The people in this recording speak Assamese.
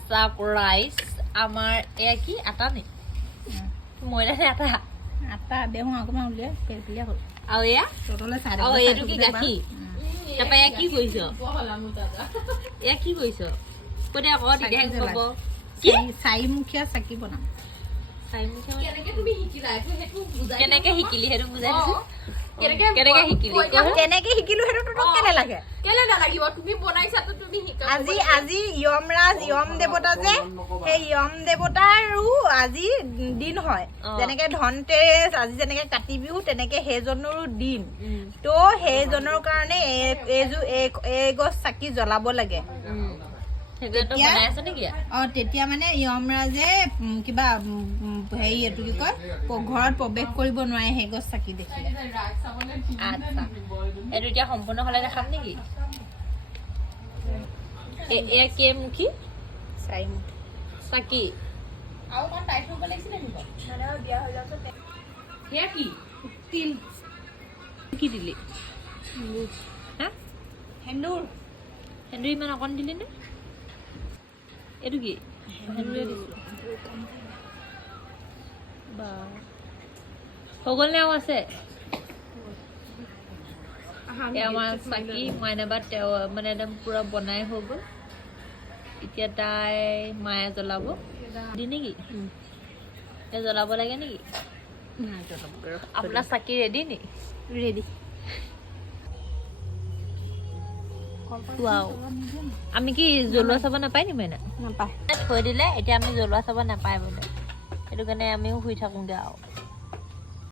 সারপ্রাইজ আমার এয়া কি আটা নে ময়দা নে আটা আটা দেহো অকমান উলিয়াই পেলিয়া হ'ল আৰু এয়া ততলে চাই আৰু এইটো কি গাখীৰ তাৰপৰা এয়া কি কৰিছ এয়া কি কৰিছ কৈ দে আকৌ তেতিয়াহে গম পাব কি চাৰিমুখীয়া চাকি বনাম কেনেকে শিকিলি সেইটো বুজাই দিছো কেনেকে শিকিলি কেনেকে শিকিলো সেইটো তোক কেনে লাগে কেলে নালাগিব তুমি বনাইছা তো তুমি শিকা আজি য়ম দেৱতা যে সেই য়ম দেৱতাৰো আজি দিন হয় যেনেকে ধনতেৰেছ আজি যেনেকে কাতি বিহু তেনেকে সেইজনৰো দিন তো সেইজনৰ কাৰণে এই গছ চাকি জ্বলাব লাগে তেতিয়া মানে য়মৰাজে কিবা হেৰি এইটো কি কয় ঘৰত প্ৰৱেশ কৰিব নোৱাৰে সেই গছ চাকি দেখিলে আচ্ছা এইটো এতিয়া সম্পূৰ্ণ হলে দেখাম নেকি এয়া কেইমুখী চাকি আৰু অকণ টাইট হ'ব লাগিছিলে নেকি মানে বিয়া হৈ যাওঁতে সেয়া কি তিল কি দিলি হা সেন্দুৰ ইমান অকণ দিলি নে এইটো কি সেন্দুৰে দিছো বা হৈ গ'ল নে আৰু আছে আমাৰ চাকি মইনাবাদ তেওঁ মানে একদম পুৰা বনাই হৈ গ'ল এতিয়া তাই মায়ে জ্বলাব দি নেকি এতিয়া জ্বলাব লাগে নেকি আপোনাৰ চাকি ৰেডি নি ৰেডি আমি কি জ্বলোৱা চাব নাপায় নি মানে নাপায় থৈ দিলে এতিয়া আমি জ্বলোৱা চাব নাপায় বোলে সেইটো কাৰণে আমিও শুই থাকোঁগৈ আৰু